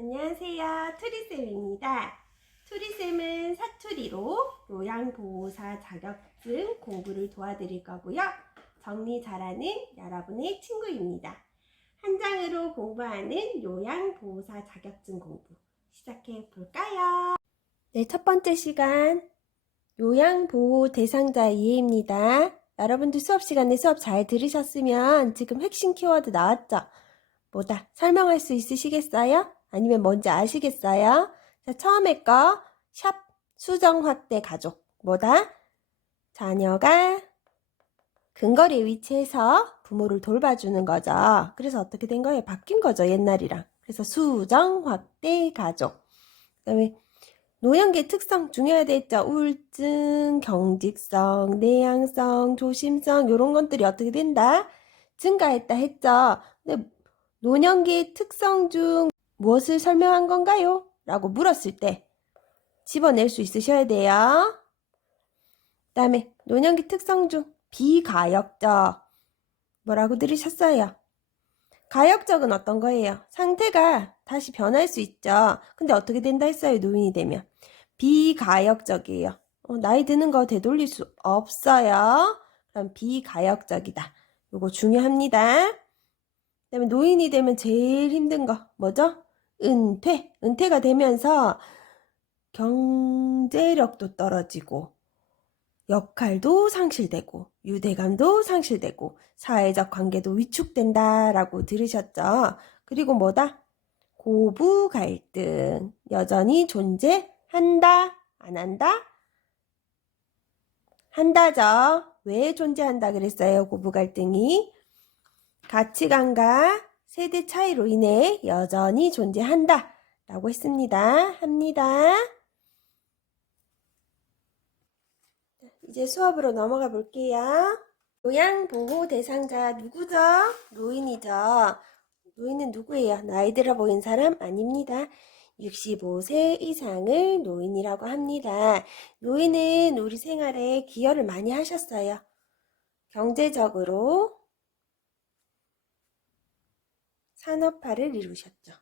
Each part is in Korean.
안녕하세요. 투리쌤입니다. 투리쌤은 사투리로 요양보호사 자격증 공부를 도와드릴 거고요. 정리 잘하는 여러분의 친구입니다. 한 장으로 공부하는 요양보호사 자격증 공부 시작해 볼까요? 네, 첫 번째 시간 요양보호 대상자 이해입니다. 여러분들 수업 시간에 수업 잘 들으셨으면 지금 핵심 키워드 나왔죠? 뭐다? 설명할 수 있으시겠어요? 아니면 뭔지 아시겠어요? 자, 처음에 거, 샵, 수정 확대 가족. 뭐다? 자녀가 근거리에 위치해서 부모를 돌봐주는 거죠. 그래서 어떻게 된 거예요? 바뀐 거죠, 옛날이랑. 그래서 수정 확대 가족. 그 다음에 노년기의 특성 중요하다 했죠. 우울증, 경직성, 내향성, 조심성 이런 것들이 어떻게 된다? 증가했다 했죠. 근데 노년기의 특성 중 무엇을 설명한 건가요? 라고 물었을 때 집어낼 수 있으셔야 돼요. 그 다음에 노년기 특성 중 비가역적 뭐라고 들으셨어요? 가역적은 어떤 거예요? 상태가 다시 변할 수 있죠. 근데 어떻게 된다 했어요? 노인이 되면 비가역적이에요. 나이 드는 거 되돌릴 수 없어요. 그럼 비가역적이다. 요거 중요합니다. 그 다음에 노인이 되면 제일 힘든 거 뭐죠? 은퇴. 은퇴가 되면서 경제력도 떨어지고 역할도 상실되고 유대감도 상실되고 사회적 관계도 위축된다라고 들으셨죠? 그리고 뭐다? 고부 갈등 여전히 존재한다? 안 한다? 한다죠. 왜 존재한다 그랬어요? 고부 갈등이 가치관과 세대 차이로 인해 여전히 존재한다 라고 했습니다. 합니다. 이제 수업으로 넘어가 볼게요. 요양보호 대상자 누구죠? 노인이죠. 노인은 누구예요? 나이 들어 보이는 사람 아닙니다. 65세 이상을 노인이라고 합니다. 노인은 우리 생활에 기여를 많이 하셨어요. 경제적으로 산업화를 이루셨죠.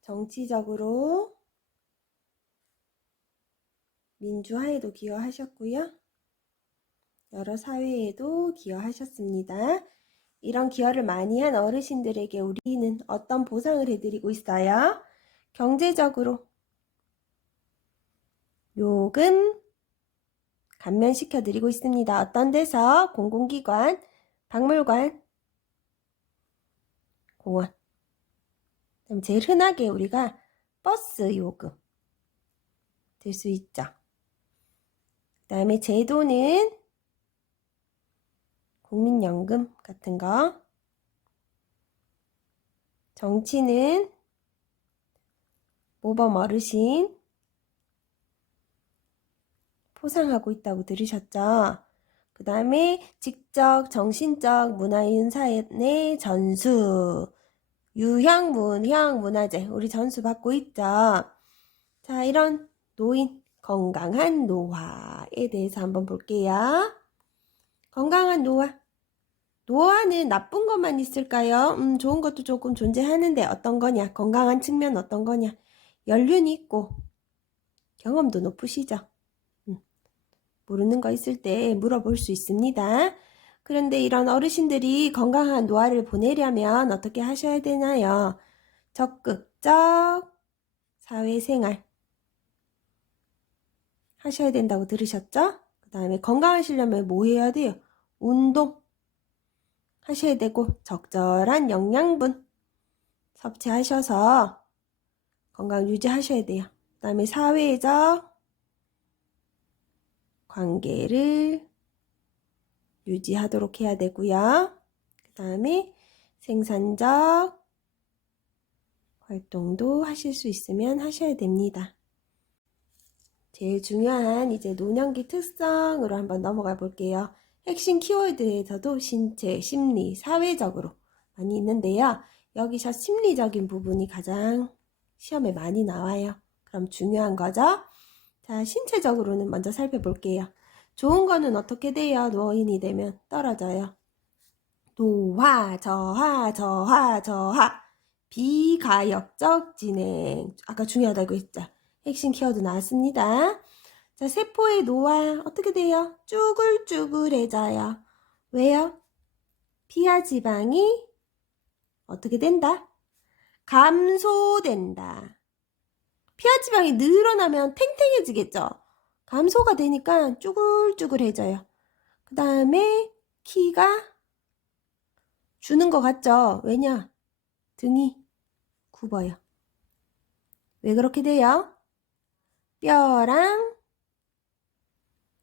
정치적으로 민주화에도 기여하셨고요. 여러 사회에도 기여하셨습니다. 이런 기여를 많이 한 어르신들에게 우리는 어떤 보상을 해드리고 있어요? 경제적으로 요금 감면시켜 드리고 있습니다. 어떤 데서? 공공기관, 박물관, 공원. 그럼 제일 흔하게 우리가 버스 요금 들 수 있죠. 그 다음에 제도는 국민연금 같은 거. 정치는 모범 어르신 포상하고 있다고 들으셨죠? 그 다음에 직접 정신적 문화윤사의 전수, 유형, 문형, 문화재 우리 전수 받고 있죠. 자, 이런 노인, 건강한 노화에 대해서 한번 볼게요. 건강한 노화. 노화는 나쁜 것만 있을까요? 좋은 것도 조금 존재하는데 어떤 거냐? 건강한 측면 어떤 거냐? 연륜이 있고 경험도 높으시죠? 모르는 거 있을 때 물어볼 수 있습니다. 그런데 이런 어르신들이 건강한 노화를 보내려면 어떻게 하셔야 되나요? 적극적 사회생활 하셔야 된다고 들으셨죠? 그 다음에 건강하시려면 뭐 해야 돼요? 운동 하셔야 되고 적절한 영양분 섭취하셔서 건강 유지하셔야 돼요. 그 다음에 사회적 관계를 유지하도록 해야 되고요. 그 다음에 생산적 활동도 하실 수 있으면 하셔야 됩니다. 제일 중요한 이제 노년기 특성으로 한번 넘어가 볼게요. 핵심 키워드에서도 신체, 심리, 사회적으로 많이 있는데요. 여기서 심리적인 부분이 가장 시험에 많이 나와요. 그럼 중요한 거죠. 자, 신체적으로는 먼저 살펴볼게요. 좋은 거는 어떻게 돼요? 노인이 되면 떨어져요. 노화, 저하, 저하, 저하. 비가역적 진행. 아까 중요하다고 했죠. 핵심 키워드 나왔습니다. 자, 세포의 노화 어떻게 돼요? 쭈글쭈글해져요. 왜요? 피하 지방이 어떻게 된다? 감소된다. 피하 지방이 늘어나면 탱탱해지겠죠? 감소가 되니까 쭈글쭈글해져요. 그 다음에 키가 주는 것 같죠? 왜냐? 등이 굽어요. 왜 그렇게 돼요? 뼈랑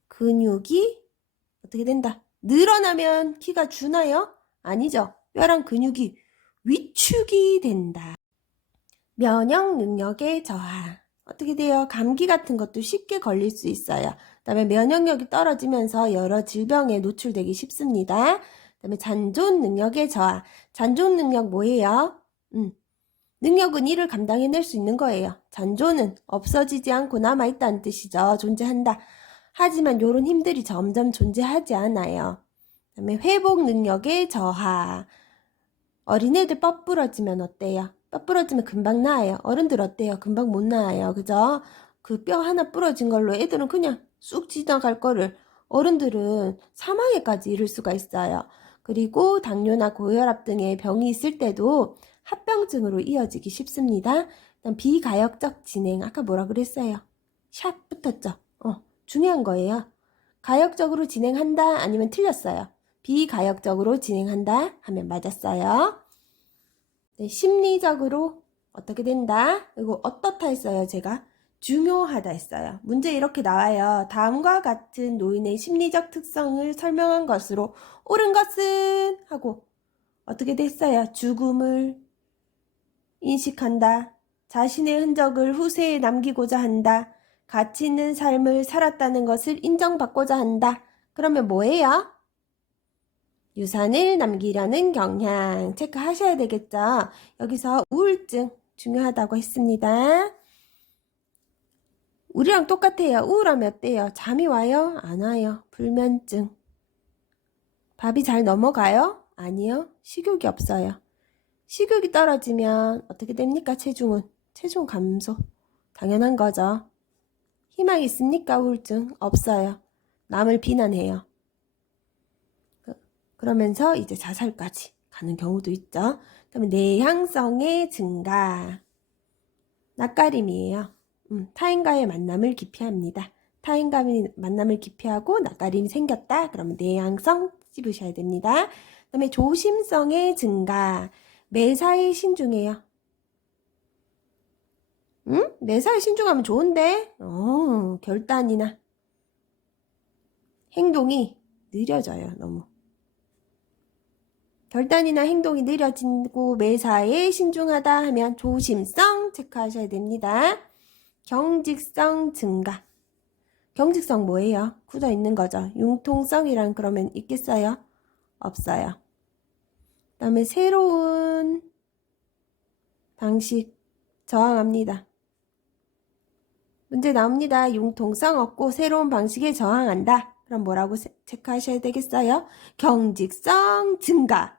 근육이 어떻게 된다? 늘어나면 키가 주나요? 아니죠. 뼈랑 근육이 위축이 된다. 면역 능력의 저하. 어떻게 돼요? 감기 같은 것도 쉽게 걸릴 수 있어요. 그 다음에 면역력이 떨어지면서 여러 질병에 노출되기 쉽습니다. 그 다음에 잔존 능력의 저하. 잔존 능력 뭐예요? 능력은 일을 감당해낼 수 있는 거예요. 잔존은 없어지지 않고 남아있다는 뜻이죠. 존재한다. 하지만 이런 힘들이 점점 존재하지 않아요. 그 다음에 회복 능력의 저하. 어린애들 뼈 부러지면 어때요? 뼈 부러지면 금방 나아요. 어른들 어때요? 금방 못 나아요. 그죠? 그 뼈 하나 부러진 걸로 애들은 그냥 쑥 지나갈 거를 어른들은 사망에까지 이를 수가 있어요. 그리고 당뇨나 고혈압 등의 병이 있을 때도 합병증으로 이어지기 쉽습니다. 그다음 비가역적 진행. 아까 뭐라 그랬어요? 샵 붙었죠? 중요한 거예요. 가역적으로 진행한다 아니면 틀렸어요. 비가역적으로 진행한다 하면 맞았어요. 네, 심리적으로 어떻게 된다? 그리고 어떻다 했어요, 제가? 중요하다 했어요. 문제 이렇게 나와요. 다음과 같은 노인의 심리적 특성을 설명한 것으로 옳은 것은 하고 어떻게 됐어요? 죽음을 인식한다. 자신의 흔적을 후세에 남기고자 한다. 가치 있는 삶을 살았다는 것을 인정받고자 한다. 그러면 뭐예요? 유산을 남기려는 경향 체크하셔야 되겠죠. 여기서 우울증 중요하다고 했습니다. 우리랑 똑같아요. 우울하면 어때요? 잠이 와요? 안 와요. 불면증. 밥이 잘 넘어가요? 아니요. 식욕이 없어요. 식욕이 떨어지면 어떻게 됩니까? 체중은? 체중 감소. 당연한 거죠. 희망이 있습니까? 우울증? 없어요. 남을 비난해요. 그러면서 이제 자살까지 가는 경우도 있죠. 그다음에 내향성의 증가. 낯가림이에요. 타인과의 만남을 기피합니다. 타인과의 만남을 기피하고 낯가림이 생겼다. 그러면 내향성 찝으셔야 됩니다. 그다음에 조심성의 증가. 매사에 신중해요. 매사에 신중하면 좋은데 결단이나 행동이 느려져요. 너무. 결단이나 행동이 느려지고 매사에 신중하다 하면 조심성 체크하셔야 됩니다. 경직성 증가. 경직성 뭐예요? 굳어 있는 거죠. 융통성이란 그러면 있겠어요? 없어요. 그 다음에 새로운 방식 저항합니다. 문제 나옵니다. 융통성 없고 새로운 방식에 저항한다. 그럼 뭐라고 체크하셔야 되겠어요? 경직성 증가.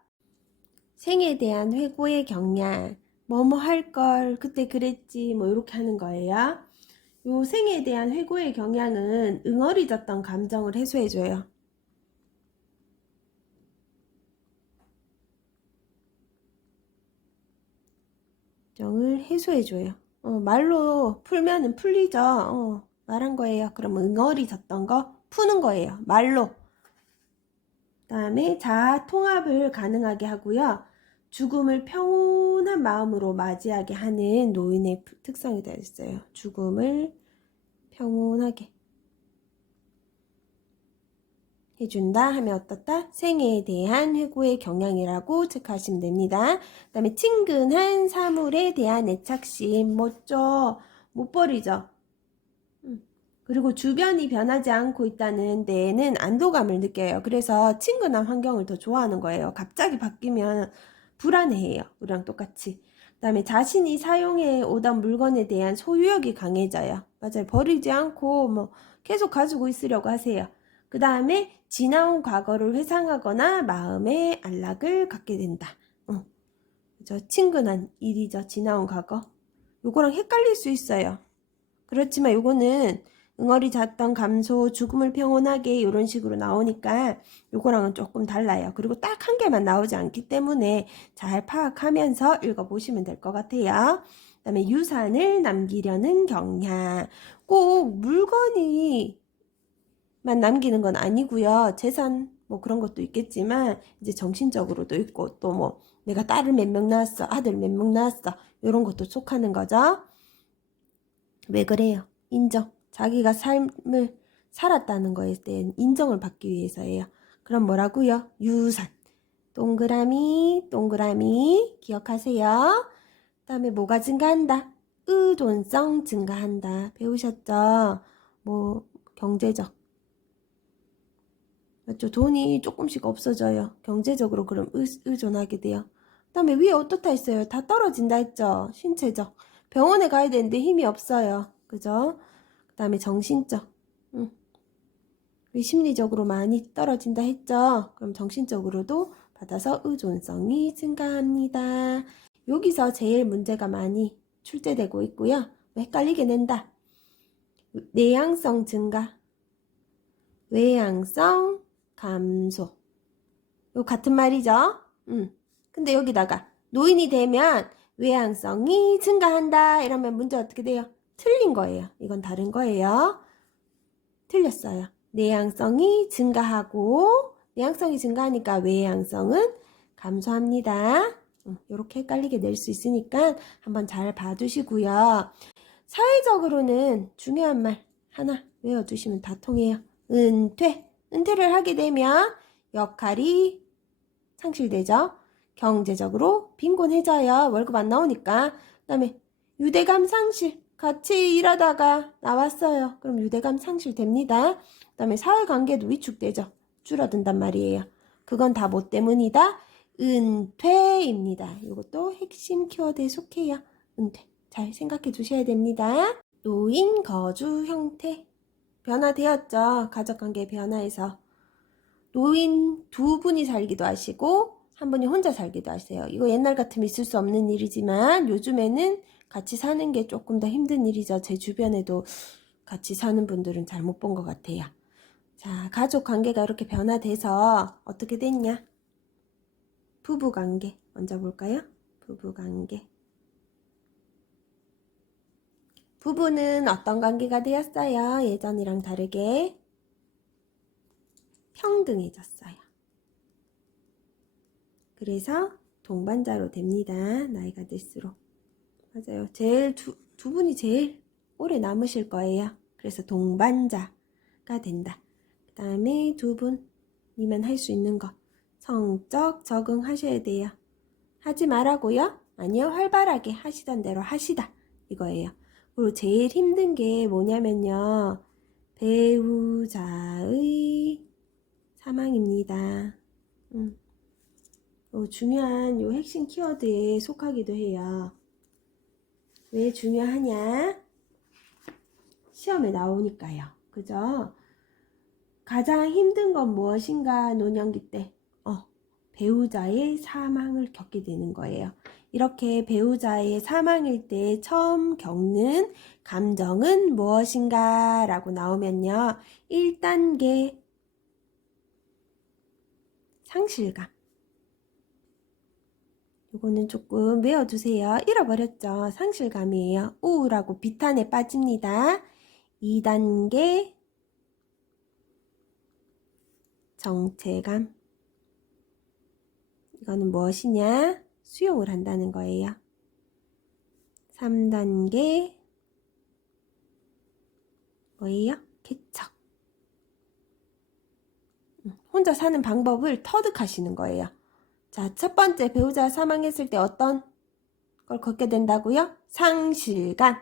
생에 대한 회고의 경향. 뭐뭐 할걸 그때 그랬지 뭐 이렇게 하는 거예요. 요 생에 대한 회고의 경향은 응어리졌던 감정을 해소해줘요. 감정을 해소해줘요. 말로 풀면은 풀리죠. 말한 거예요. 그러면 응어리졌던 거 푸는 거예요. 말로. 그 다음에 자아 통합을 가능하게 하고요. 죽음을 평온한 마음으로 맞이하게 하는 노인의 특성이 되어 있어요. 죽음을 평온하게 해준다 하면 어떻다? 생애에 대한 회고의 경향이라고 체크하시면 됩니다. 그 다음에 친근한 사물에 대한 애착심 못죠. 못 버리죠. 그리고 주변이 변하지 않고 있다는 데에는 안도감을 느껴요. 그래서 친근한 환경을 더 좋아하는 거예요. 갑자기 바뀌면 불안해해요. 우리랑 똑같이. 그 다음에 자신이 사용해 오던 물건에 대한 소유욕이 강해져요. 맞아요. 버리지 않고 뭐 계속 가지고 있으려고 하세요. 그 다음에 지나온 과거를 회상하거나 마음의 안락을 갖게 된다. 그죠? 친근한 일이죠. 지나온 과거. 요거랑 헷갈릴 수 있어요. 그렇지만 요거는 응어리 잤던 감소, 죽음을 평온하게 이런 식으로 나오니까 요거랑은 조금 달라요. 그리고 딱 한 개만 나오지 않기 때문에 잘 파악하면서 읽어보시면 될 것 같아요. 그 다음에 유산을 남기려는 경향. 꼭 물건이 만 남기는 건 아니고요. 재산 뭐 그런 것도 있겠지만 이제 정신적으로도 있고 또 뭐 내가 딸을 몇 명 낳았어, 아들 몇 명 낳았어 이런 것도 속하는 거죠. 왜 그래요? 인정. 자기가 삶을 살았다는 거에 대한 인정을 받기 위해서예요. 그럼 뭐라고요? 유산. 동그라미, 동그라미 기억하세요. 그 다음에 뭐가 증가한다? 의존성 증가한다. 배우셨죠? 뭐 경제적. 맞죠? 돈이 조금씩 없어져요. 경제적으로 그럼 의존하게 돼요. 그 다음에 위에 어떻다 했어요? 다 떨어진다 했죠? 신체적. 병원에 가야 되는데 힘이 없어요. 그죠? 그 다음에 정신적. 심리적으로 많이 떨어진다 했죠? 그럼 정신적으로도 받아서 의존성이 증가합니다. 여기서 제일 문제가 많이 출제되고 있고요. 헷갈리게 낸다. 내향성 증가, 외향성 감소. 요 같은 말이죠? 근데 여기다가 노인이 되면 외향성이 증가한다 이러면 문제 어떻게 돼요? 틀린 거예요. 이건 다른 거예요. 틀렸어요. 내향성이 증가하고 내향성이 증가하니까 외향성은 감소합니다. 이렇게 헷갈리게 낼 수 있으니까 한번 잘 봐두시고요. 사회적으로는 중요한 말 하나 외워두시면 다 통해요. 은퇴. 은퇴를 하게 되면 역할이 상실되죠. 경제적으로 빈곤해져요. 월급 안 나오니까. 그 다음에 유대감 상실. 같이 일하다가 나왔어요. 그럼 유대감 상실됩니다. 그 다음에 사회관계도 위축되죠. 줄어든단 말이에요. 그건 다 뭐 때문이다? 은퇴입니다. 이것도 핵심 키워드에 속해요. 은퇴. 잘 생각해 두셔야 됩니다. 노인 거주 형태. 변화되었죠. 가족관계 변화에서. 노인 두 분이 살기도 하시고 한 분이 혼자 살기도 하세요. 이거 옛날 같으면 있을 수 없는 일이지만 요즘에는 같이 사는 게 조금 더 힘든 일이죠. 제 주변에도 같이 사는 분들은 잘 못 본 것 같아요. 자, 가족 관계가 이렇게 변화돼서 어떻게 됐냐? 부부 관계 먼저 볼까요? 부부 관계. 부부는 어떤 관계가 되었어요? 예전이랑 다르게 평등해졌어요. 그래서 동반자로 됩니다. 나이가 들수록. 맞아요. 제일 두 분이 제일 오래 남으실 거예요. 그래서 동반자가 된다. 그 다음에 두 분이면 할 수 있는 거. 성적 적응하셔야 돼요. 하지 말라고요? 아니요. 활발하게 하시던 대로 하시다. 이거예요. 그리고 제일 힘든 게 뭐냐면요. 배우자의 사망입니다. 중요한 요 핵심 키워드에 속하기도 해요. 왜 중요하냐? 시험에 나오니까요. 그죠? 가장 힘든 건 무엇인가? 노년기 때 배우자의 사망을 겪게 되는 거예요. 이렇게 배우자의 사망일 때 처음 겪는 감정은 무엇인가? 라고 나오면요. 1단계 상실감. 이거는 조금 외워두세요. 잃어버렸죠. 상실감이에요. 우울하고 비탄에 빠집니다. 2단계 정체감. 이거는 무엇이냐? 수용을 한다는 거예요. 3단계 뭐예요? 개척. 혼자 사는 방법을 터득하시는 거예요. 자, 첫 번째 배우자 사망했을 때 어떤 걸 겪게 된다고요? 상실감.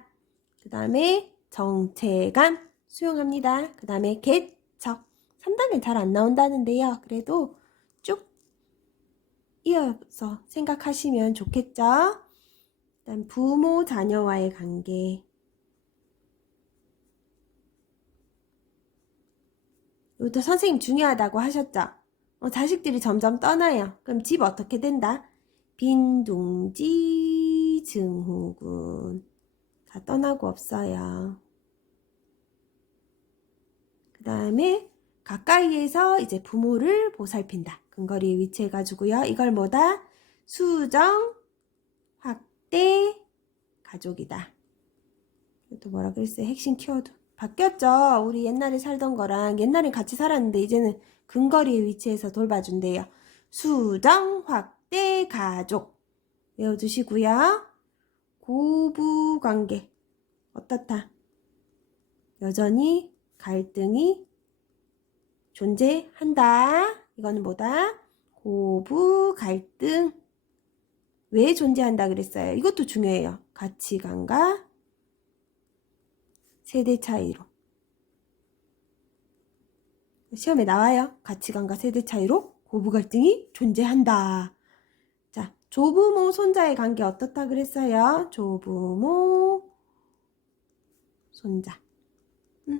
그 다음에 정체감 수용합니다. 그 다음에 개척. 3단계는 잘 안 나온다는데요. 그래도 쭉 이어서 생각하시면 좋겠죠? 그다음 부모 자녀와의 관계. 이것도 선생님 중요하다고 하셨죠? 자식들이 점점 떠나요. 그럼 집 어떻게 된다? 빈둥지 증후군. 다 떠나고 없어요. 그 다음에 가까이에서 이제 부모를 보살핀다. 근거리에 위치해가지고요. 이걸 뭐다? 수정, 확대, 가족이다. 또 뭐라 그랬어요? 핵심 키워드. 바뀌었죠? 우리 옛날에 살던 거랑 옛날에 같이 살았는데 이제는 근거리에 위치해서 돌봐준대요. 수정, 확대, 가족. 외워두시고요. 고부관계. 어떻다? 여전히 갈등이 존재한다. 이거는 뭐다? 고부 갈등. 왜 존재한다 그랬어요? 이것도 중요해요. 가치관과 세대 차이로. 시험에 나와요. 가치관과 세대 차이로 고부 갈등이 존재한다. 자, 조부모 손자의 관계 어떻다 그랬어요? 조부모 손자.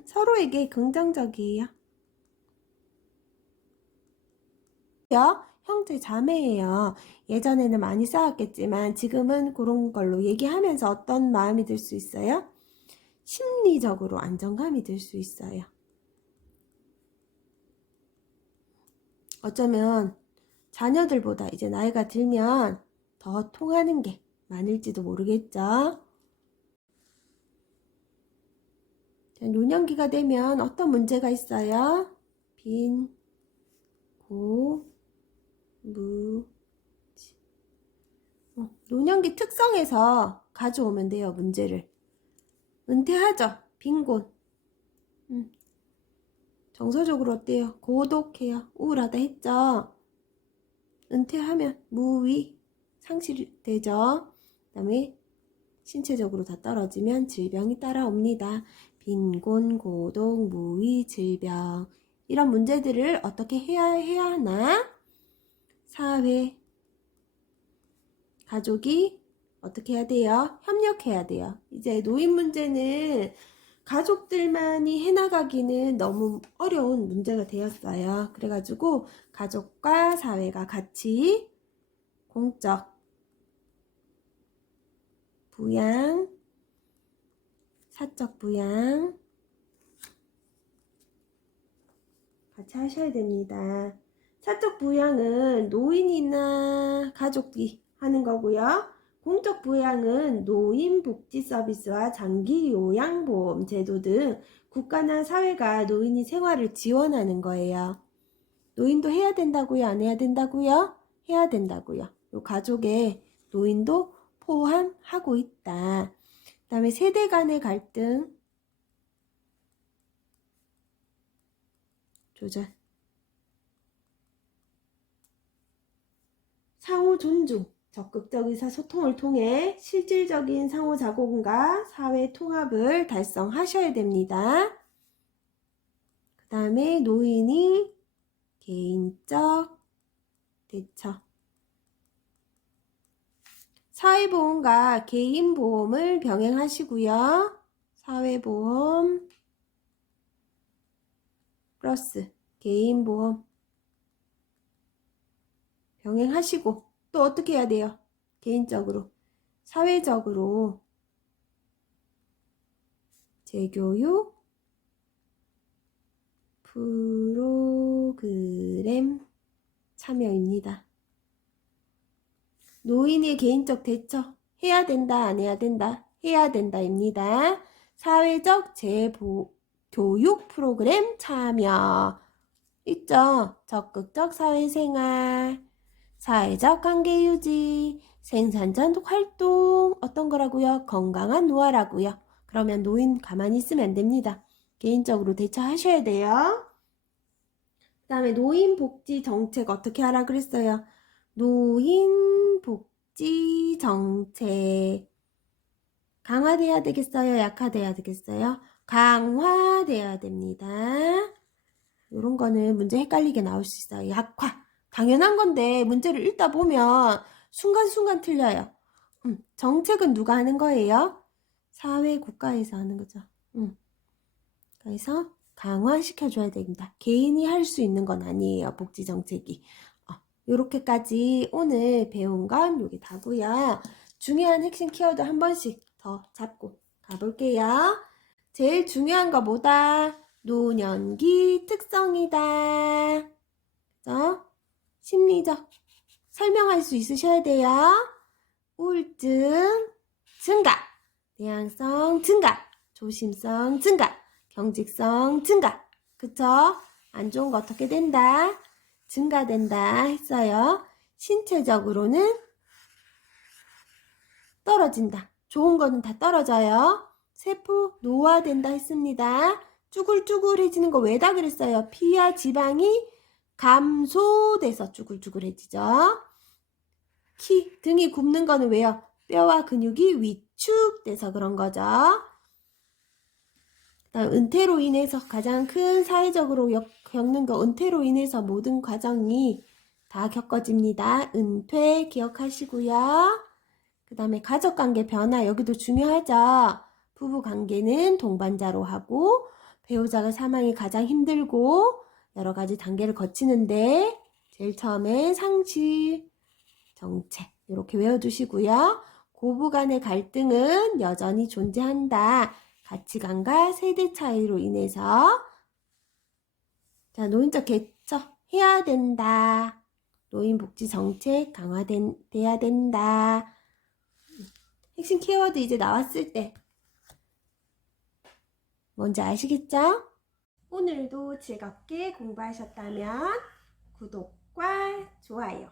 서로에게 긍정적이에요. 형제 자매예요. 예전에는 많이 싸웠겠지만 지금은 그런 걸로 얘기하면서 어떤 마음이 들 수 있어요? 심리적으로 안정감이 들 수 있어요. 어쩌면 자녀들보다 이제 나이가 들면 더 통하는 게 많을지도 모르겠죠. 노년기가 되면 어떤 문제가 있어요? 빈, 고, 무, 노년기 특성에서 가져오면 돼요. 문제를. 은퇴하죠. 빈곤. 정서적으로 어때요? 고독해요. 우울하다 했죠. 은퇴하면 무위 상실되죠. 그 다음에 신체적으로 다 떨어지면 질병이 따라옵니다. 빈곤, 고독, 무위, 질병. 이런 문제들을 어떻게 해야 하나? 사회, 가족이 어떻게 해야 돼요? 협력해야 돼요. 이제 노인 문제는 가족들만이 해나가기는 너무 어려운 문제가 되었어요. 그래가지고 가족과 사회가 같이 공적 부양, 사적 부양 같이 하셔야 됩니다. 사적 부양은 노인이나 가족이 하는 거고요. 공적 부양은 노인복지서비스와 장기요양보험 제도 등 국가나 사회가 노인이 생활을 지원하는 거예요. 노인도 해야 된다고요? 안 해야 된다고요? 해야 된다고요. 요 가족에 노인도 포함하고 있다. 그 다음에 세대 간의 갈등 조절. 상호 존중, 적극적 의사소통을 통해 실질적인 상호작용과 사회 통합을 달성하셔야 됩니다. 그 다음에 노인이 개인적 대처. 사회보험과 개인보험을 병행하시고요. 사회보험 플러스 개인보험 병행하시고 또 어떻게 해야 돼요? 개인적으로, 사회적으로 재교육 프로그램 참여입니다. 노인의 개인적 대처 해야 된다, 안 해야 된다? 해야 된다입니다. 사회적 재교육 프로그램 참여 있죠. 적극적 사회생활, 사회적 관계 유지, 생산적 활동 어떤 거라고요? 건강한 노화라고요. 그러면 노인 가만히 있으면 안 됩니다. 개인적으로 대처하셔야 돼요. 그 다음에 노인복지 정책 어떻게 하라 그랬어요? 노인복지 정책 강화돼야 되겠어요? 약화돼야 되겠어요? 강화돼야 됩니다. 이런 거는 문제 헷갈리게 나올 수 있어요. 약화. 당연한 건데 문제를 읽다 보면 순간순간 틀려요. 정책은 누가 하는 거예요? 사회 국가에서 하는 거죠. 그래서 강화시켜줘야 됩니다. 개인이 할 수 있는 건 아니에요. 복지정책이. 요렇게까지 오늘 배운 건 여기 다고요. 중요한 핵심 키워드 한 번씩 더 잡고 가볼게요. 제일 중요한 거 뭐다? 노년기 특성이다. 그죠? 심리적 설명할 수 있으셔야 돼요. 우울증 증가, 내향성 증가, 조심성 증가, 경직성 증가. 그쵸? 안 좋은 거 어떻게 된다? 증가된다 했어요. 신체적으로는 떨어진다. 좋은 거는 다 떨어져요. 세포 노화된다 했습니다. 쭈글쭈글해지는 거 왜다 그랬어요? 피와 지방이 감소돼서 쭈글쭈글해지죠. 등이 굽는 거는 왜요? 뼈와 근육이 위축돼서 그런 거죠. 그다음 은퇴로 인해서 가장 큰 사회적으로 겪는 거, 은퇴로 인해서 모든 과정이 다 겪어집니다. 은퇴 기억하시고요. 그 다음에 가족관계 변화, 여기도 중요하죠. 부부관계는 동반자로 하고 배우자가 사망이 가장 힘들고 여러 가지 단계를 거치는데 제일 처음에 상시 정책 이렇게 외워두시고요. 고부 간의 갈등은 여전히 존재한다. 가치관과 세대 차이로 인해서 자, 노인적 개척 해야 된다. 노인복지 정책 강화돼야 된다. 핵심 키워드 이제 나왔을 때 뭔지 아시겠죠? 오늘도 즐겁게 공부하셨다면 구독과 좋아요,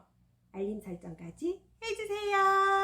알림 설정까지 해주세요.